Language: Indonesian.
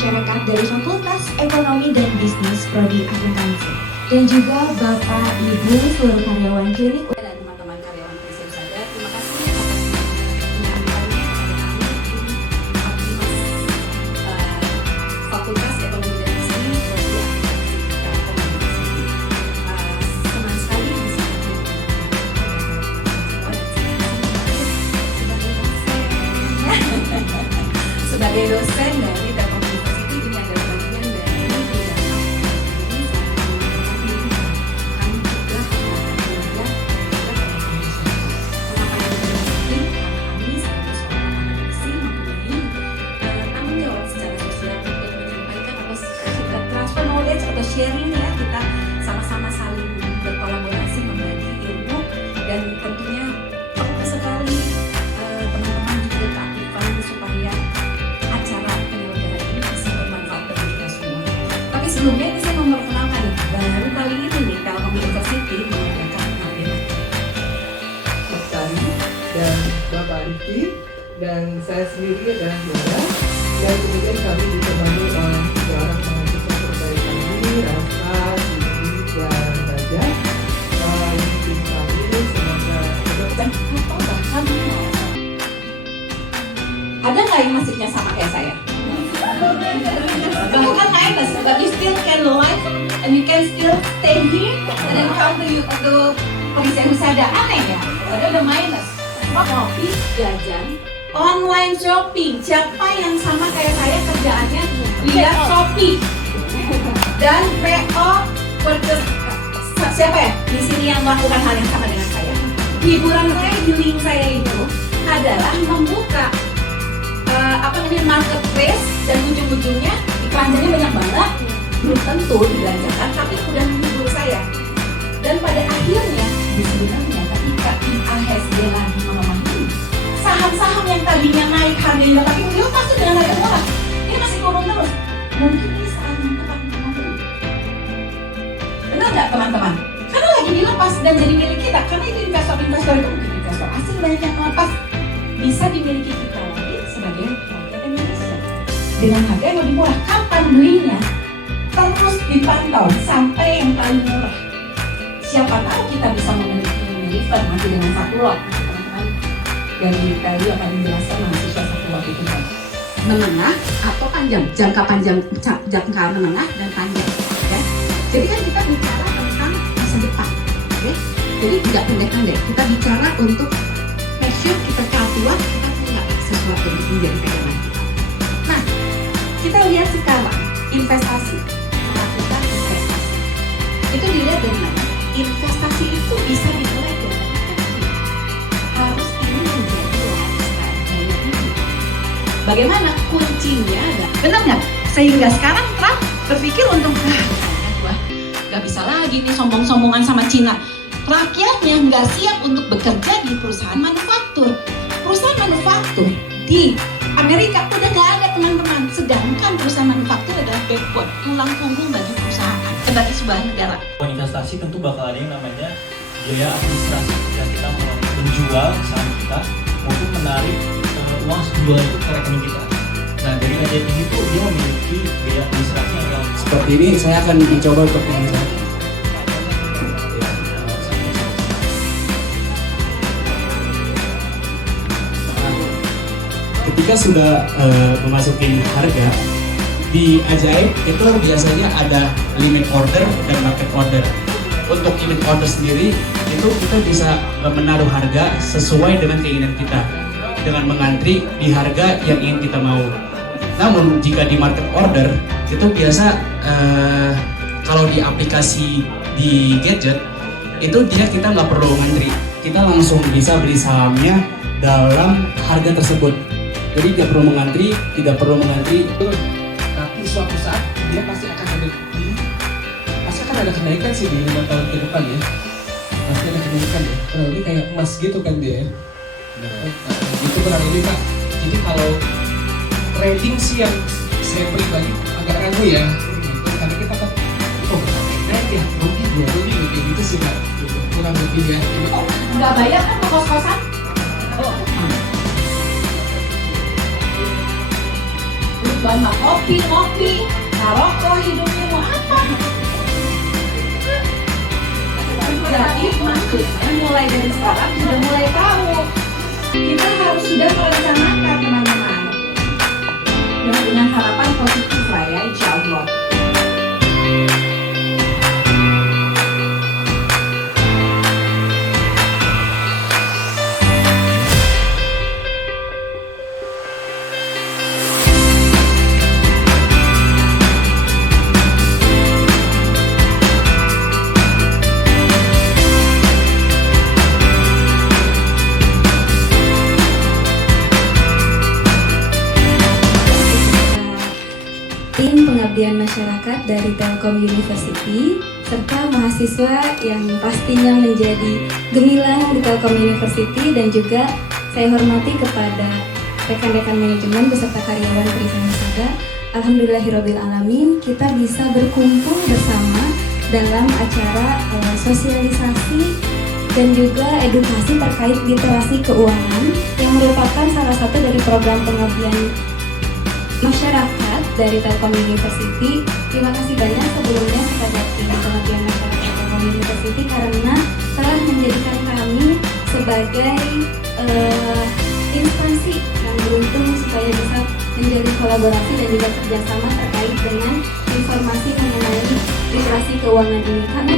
Masyarakat dari Fakultas Ekonomi dan Bisnis Prodi Akuntansi, dan juga Bapak Ibu seluruh karyawan klinik dan teman-teman karyawan Prisya Husada, terima kasih atas penyampaiannya kepada kami di Fakultas Ekonomi dan Bisnis Prodi Akuntansi. Senang sekali bisa sebagai dosen dari Telkom University. Ini adalah bagian dari sharing ya, kita sama-sama saling berkolaborasi membagi ilmu, dan tentunya perlu sekali teman-teman juga keaktifan supaya acara penyelenggaraan ini bisa bermanfaat bagi kita semua. Tapi sebelumnya ini saya mau memperkenalkan nih, baru kali ini nih Telkom University mengadakan agenda. Sari dan Bapak Riki dan saya sendiri adalah Dora, dan kemudian kami ditemani oleh tiga orang mahasiswa terbaik kami, Rafa, Siti, dan Raja. Tim kami semoga Dan atau bahkan ada nggak yang nasibnya sama kayak saya? Kamu kan minus, but you still can live and you can still stay here and then come to Prisya Husada. Aneh ya? Ada udah minus. Kopi, jajan, online shopping. Siapa yang sama kayak saya kerjaannya lihat Shopee dan PO purchase? Siapa ya di sini yang melakukan hal yang sama dengan saya? Hiburan saya di link saya itu adalah membuka marketplace, dan ujung-ujungnya iklannya banyak banget, belum tentu dibelanjakan, tapi udah menghibur saya. Dan pada akhirnya sebenarnya ketika IASD lagi memahami saham-saham yang tadinya naik harganya tapi dilepas dengan harga murah, ini masih turun terus. Mungkin ini saat yang tepat untuk membeli. Benar nggak teman-teman? Karena lagi dilepas dan jadi milik kita. Karena itu investor-investor itu mungkin investor asing banyak yang melepas, bisa dimiliki kita lagi sebagai rakyat Indonesia dengan harga yang lebih murah. Kapan belinya? Terus dipantau sampai yang paling murah. Siapa tahu kita bisa memiliki nanti dengan satu lot. Teman-teman dari Teli akan menjelaskan mahasiswa satu lot itu menengah atau panjang, jangka menengah dan panjang, ya. Jadi kan kita bicara tentang masa depan, ya. Jadi tidak pendek-pendek, kita bicara untuk passion kita tua, kita punya sesuatu yang menjadi pegangan kita. Nah, kita lihat sekarang investasi, melakukan investasi itu dilihat dari mana? Investasi itu bisa dimulai dari harus ini menjadi lifestyle gaya hidup. Bagaimana kuncinya? Benar nggak? Sehingga sekarang Trump berpikir untuk kayaknya gua nggak bisa lagi nih sombong-sombongan sama Cina. Rakyatnya nggak siap untuk bekerja di perusahaan manufaktur. Perusahaan manufaktur di Amerika udah nggak ada, teman-teman. Sedangkan perusahaan manufaktur adalah backbone, tulang punggung bagi perusahaan, bagi sebuah negara. Investasi tentu bakal ada yang namanya biaya administrasi ketika kita menjual saham kita maupun menarik uang jual itu ke rekening kita. Nah, dari KJP itu dia memiliki biaya administrasi yang relatif. Seperti ini saya akan mencoba untuk menjelaskan. Ketika sudah memasuki harga di Ajaib itu biasanya ada limit order dan market order. Untuk limit order sendiri itu kita bisa menaruh harga sesuai dengan keinginan kita dengan mengantri di harga yang ingin kita mau. Namun jika di market order itu biasa kalau di aplikasi di gadget itu kita nggak perlu ngantri, kita langsung bisa beli sahamnya dalam harga tersebut. Jadi tidak perlu mengantri. tapi suatu saat dia pasti akan ada kenaikan sih di 5 tahun ke depan ya. Pasti ada kenaikan ya. Ini kayak emas gitu kan dia. Itu kurang lebih Pak. Jadi kalau trading sih yang saya pribadi agak ragu ya. Karena kita kan naik ya, rugi kayak gitu sih Pak. Kurang lebih ya. Oh, nggak bayar kan kos-kosan? Oh, kebutuhan mah kopi, ngopi, ngerokok, hidupnya mau apa? Jadi maksudnya mulai dari sekarang sudah mulai tahu. Kita harus sudah merencanakan teman-teman. Dengan harapan positif lah ya, insya Allah. Tim Pengabdian Masyarakat dari Telkom University serta mahasiswa yang pastinya menjadi gemilang di Telkom University, dan juga saya hormati kepada rekan-rekan manajemen beserta karyawan Trisanusada. Alhamdulillahirrabbilalamin, kita bisa berkumpul bersama dalam acara sosialisasi dan juga edukasi terkait literasi keuangan yang merupakan salah satu dari program pengabdian masyarakat dari Telkom University. Terima kasih banyak sebelumnya kepada tim pengabdian masyarakat Telkom University karena telah menjadikan kami sebagai instansi yang beruntung supaya bisa menjalin kolaborasi dan juga kerjasama terkait dengan informasi mengenai literasi keuangan ini. Kami